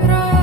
prova.